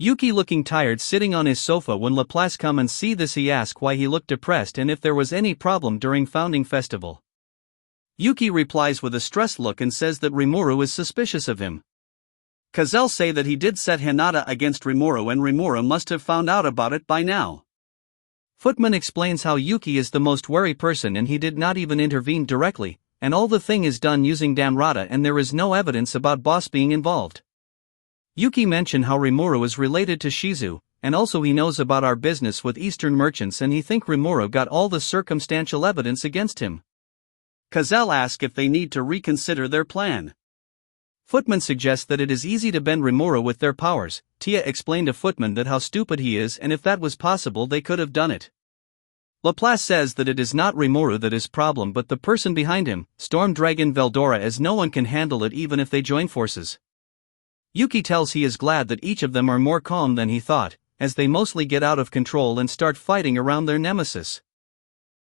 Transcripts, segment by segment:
Yuki looking tired sitting on his sofa when Laplace come and see this he ask why he looked depressed and if there was any problem during founding festival. Yuki replies with a stressed look and says that Rimuru is suspicious of him. Kazel say that he did set Hinata against Rimuru and Rimuru must have found out about it by now. Footman explains how Yuki is the most wary person and he did not even intervene directly, and all the thing is done using Damrata and there is no evidence about boss being involved. Yuki mentioned how Rimuru is related to Shizu, and also he knows about our business with Eastern merchants and he think Rimuru got all the circumstantial evidence against him. Kazel asks if they need to reconsider their plan. Footman suggests that it is easy to bend Rimuru with their powers. Tia explained to Footman that how stupid he is and if that was possible they could have done it. Laplace says that it is not Rimuru that is problem but the person behind him, Storm Dragon Veldora, as no one can handle it even if they join forces. Yuki tells he is glad that each of them are more calm than he thought, as they mostly get out of control and start fighting around their nemesis.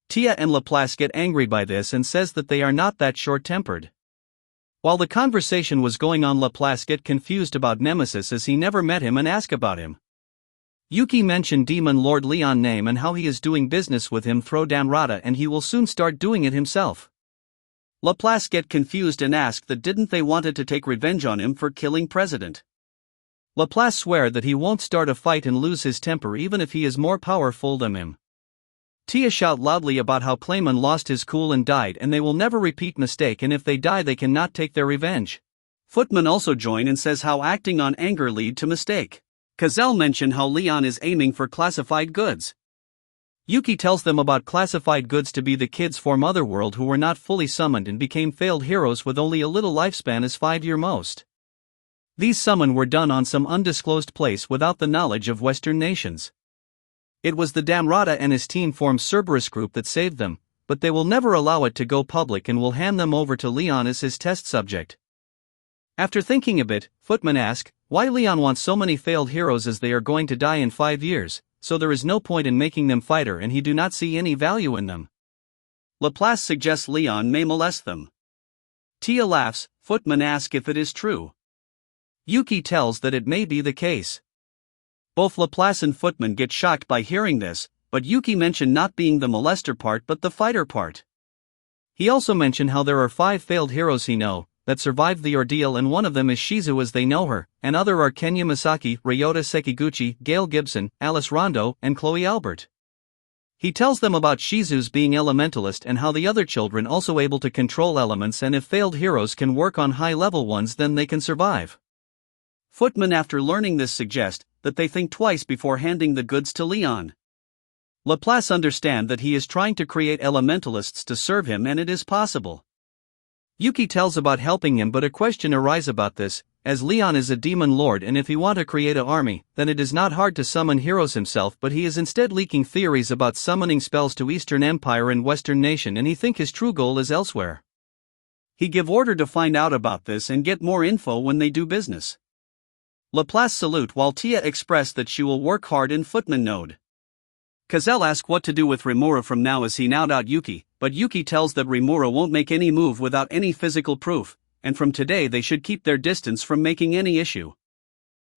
Tia and Laplace get angry by this and says that they are not that short-tempered. While the conversation was going on, Laplace get confused about Nemesis as he never met him and ask about him. Yuki mentioned Demon Lord Leon name and how he is doing business with him through Damrata and he will soon start doing it himself. Laplace get confused and ask that didn't they wanted to take revenge on him for killing President. Laplace swear that he won't start a fight and lose his temper even if he is more powerful than him. Tia shout loudly about how Clayman lost his cool and died and they will never repeat mistake and if they die they cannot take their revenge. Footman also join and says how acting on anger lead to mistake. Kazel mention how Leon is aiming for classified goods. Yuki tells them about classified goods to be the kids from Otherworld who were not fully summoned and became failed heroes with only a little lifespan as 5-year most. These summon were done on some undisclosed place without the knowledge of Western nations. It was the Damrata and his team formed Cerberus group that saved them, but they will never allow it to go public and will hand them over to Leon as his test subject. After thinking a bit, Footman asks why Leon wants so many failed heroes as they are going to die in 5 years. So there is no point in making them fighter and he do not see any value in them. Laplace suggests Leon may molest them. Tia laughs. Footman asks if it is true. Yuki tells that it may be the case. Both Laplace and Footman get shocked by hearing this, but Yuki mentioned not being the molester part but the fighter part. He also mentioned how there are 5 failed heroes he know that survived the ordeal and one of them is Shizu as they know her, and other are Kenya Misaki, Ryota Sekiguchi, Gail Gibson, Alice Rondo, and Chloe Albert. He tells them about Shizu's being elementalist and how the other children also able to control elements and if failed heroes can work on high-level ones then they can survive. Footman after learning this suggest that they think twice before handing the goods to Leon. Laplace understand that he is trying to create elementalists to serve him and it is possible. Yuki tells about helping him but a question arises about this, as Leon is a demon lord and if he want to create an army, then it is not hard to summon heroes himself but he is instead leaking theories about summoning spells to Eastern Empire and Western nation and he think his true goal is elsewhere. He give order to find out about this and get more info when they do business. Laplace salute while Tia express that she will work hard in Footman node. Kazel asks what to do with Rimuru from now as he now doubt Yuki, but Yuki tells that Rimuru won't make any move without any physical proof, and from today they should keep their distance from making any issue.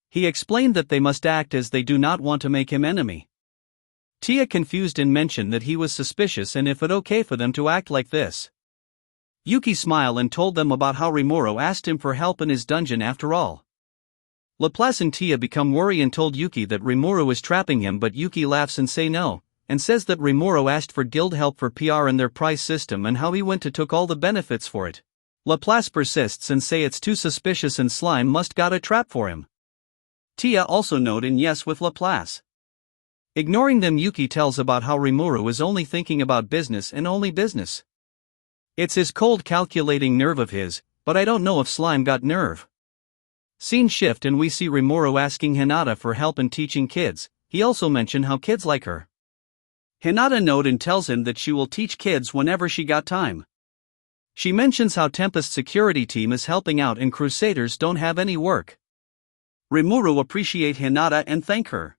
He explained that they must act as they do not want to make him enemy. Tia confused and mentioned that he was suspicious and if it okay for them to act like this. Yuki smiled and told them about how Rimuru asked him for help in his dungeon after all. Laplace and Tia become worried and told Yuki that Rimuru is trapping him but Yuki laughs and say no, and says that Rimuru asked for guild help for PR and their price system and how he went to took all the benefits for it. Laplace persists and say it's too suspicious and Slime must got a trap for him. Tia also note in yes with Laplace. Ignoring them, Yuki tells about how Rimuru is only thinking about business and only business. It's his cold calculating nerve of his, but I don't know if Slime got nerve. Scene shift and we see Rimuru asking Hinata for help in teaching kids. He also mentioned how kids like her. Hinata note and tells him that she will teach kids whenever she got time. She mentions how Tempest security team is helping out and Crusaders don't have any work. Rimuru appreciate Hinata and thank her.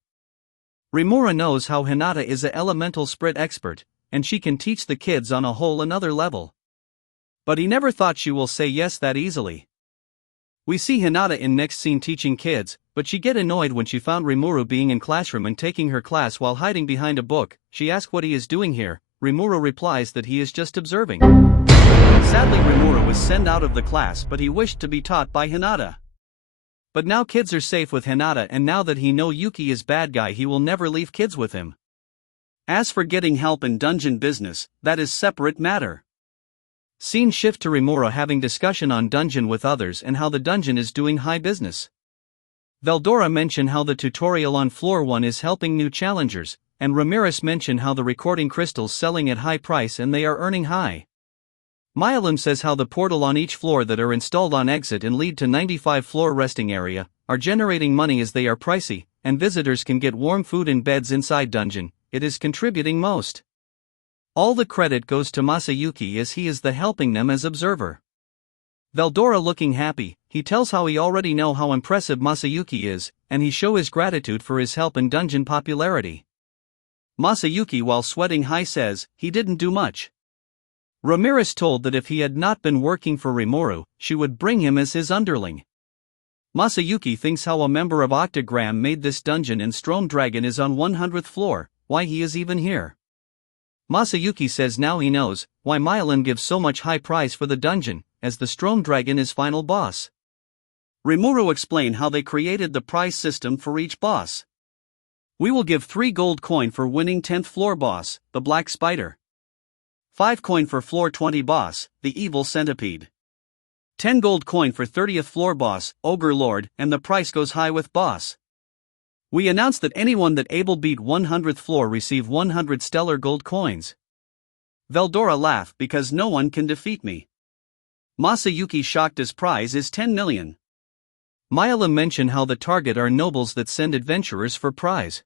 Rimuru knows how Hinata is a elemental spirit expert, and she can teach the kids on a whole another level. But he never thought she will say yes that easily. We see Hinata in next scene teaching kids, but she get annoyed when she found Rimuru being in classroom and taking her class while hiding behind a book. She asks what he is doing here. Rimuru replies that he is just observing. Sadly, Rimuru was sent out of the class, but he wished to be taught by Hinata. But now kids are safe with Hinata, and now that he know Yuki is bad guy, he will never leave kids with him. As for getting help in dungeon business, that is separate matter. Scene shift to Rimuru having discussion on dungeon with others and how the dungeon is doing high business. Veldora mention how the tutorial on floor 1 is helping new challengers, and Ramiris mention how the recording crystals selling at high price and they are earning high. Myalim says how the portal on each floor that are installed on exit and lead to 95 floor resting area are generating money as they are pricey, and visitors can get warm food and beds inside dungeon. It is contributing most. All the credit goes to Masayuki as he is the helping them as observer. Veldora looking happy, he tells how he already know how impressive Masayuki is, and he show his gratitude for his help in dungeon popularity. Masayuki while sweating high says, he didn't do much. Ramiris told that if he had not been working for Rimuru, she would bring him as his underling. Masayuki thinks how a member of Octagram made this dungeon and Strom Dragon is on 100th floor, why he is even here. Masayuki says now he knows why Myalim gives so much high price for the dungeon, as the Strom Dragon is final boss. Rimuru explain how they created the prize system for each boss. We will give 3 gold coin for winning 10th floor boss, the Black Spider. 5 coin for floor 20 boss, the Evil Centipede. 10 gold coin for 30th floor boss, Ogre Lord, and the price goes high with boss. We announce that anyone that able beat 100th floor receive 100 stellar gold coins. Veldora laugh because no one can defeat me. Masayuki shocked as prize is 10 million. Myalim mention how the target are nobles that send adventurers for prize.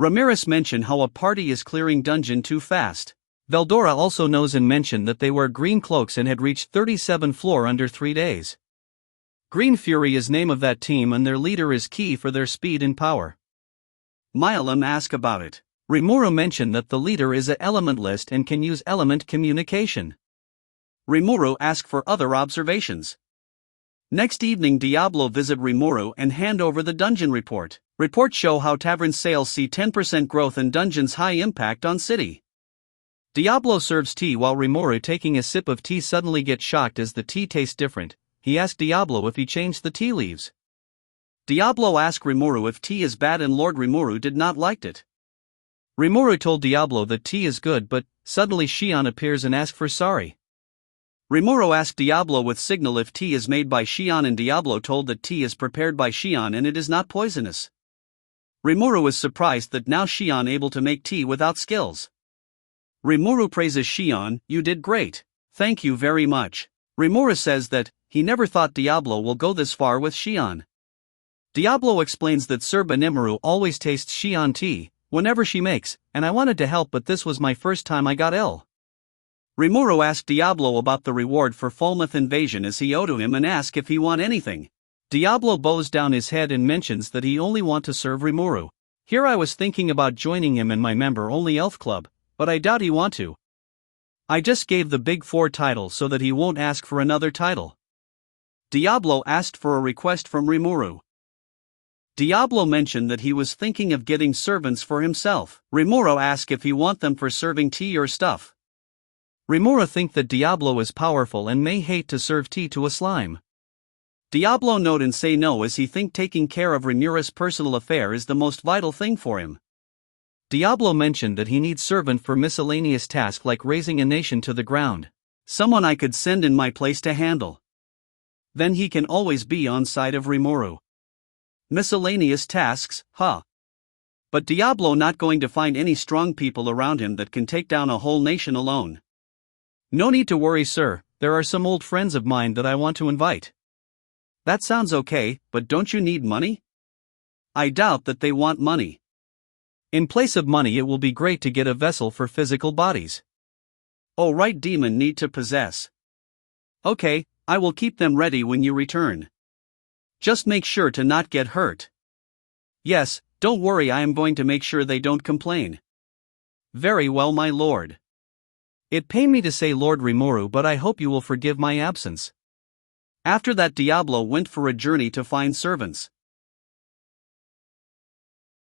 Ramiris mention how a party is clearing dungeon too fast. Veldora also knows and mention that they wear green cloaks and had reached 37 floor under 3 days. Green Fury is name of that team and their leader is key for their speed and power. Myalim ask about it. Rimuru mention that the leader is a element list and can use element communication. Rimuru ask for other observations. Next evening Diablo visit Rimuru and hand over the dungeon report. Reports show how tavern sales see 10% growth and dungeons high impact on city. Diablo serves tea while Rimuru taking a sip of tea suddenly gets shocked as the tea tastes different. He asked Diablo if he changed the tea leaves. Diablo asked Rimuru if tea is bad and Lord Rimuru did not liked it. Rimuru told Diablo that tea is good, but suddenly Shion appears and asks for sorry. Rimuru asked Diablo with signal if tea is made by Shion and Diablo told that tea is prepared by Shion and it is not poisonous. Rimuru is surprised that now Shion able to make tea without skills. Rimuru praises Shion, you did great. Thank you very much. Rimuru says that he never thought Diablo will go this far with Shion. Diablo explains that Sir Benimaru always tastes Shion tea, whenever she makes, and I wanted to help but this was my first time I got ill. Rimuru asked Diablo about the reward for Falmouth invasion as he owed to him and asked if he want anything. Diablo bows down his head and mentions that he only want to serve Rimuru. Here I was thinking about joining him in my member-only elf club, but I doubt he want to. I just gave the Big 4 title so that he won't ask for another title. Diablo asked for a request from Rimuru. Diablo mentioned that he was thinking of getting servants for himself. Rimuru asked if he want them for serving tea or stuff. Rimuru think that Diablo is powerful and may hate to serve tea to a slime. Diablo note and say no as he think taking care of Rimurus' personal affair is the most vital thing for him. Diablo mentioned that he needs servant for miscellaneous task like raising a nation to the ground. Someone I could send in my place to handle. Then he can always be on side of Rimuru. Miscellaneous tasks, huh? But Diablo not going to find any strong people around him that can take down a whole nation alone. No need to worry, sir, there are some old friends of mine that I want to invite. That sounds okay, but don't you need money? I doubt that they want money. In place of money it will be great to get a vessel for physical bodies. Oh right, demon need to possess. Okay, I will keep them ready when you return. Just make sure to not get hurt. Yes, don't worry, I am going to make sure they don't complain. Very well, my lord. It pain me to say Lord Rimuru, but I hope you will forgive my absence. After that Diablo went for a journey to find servants.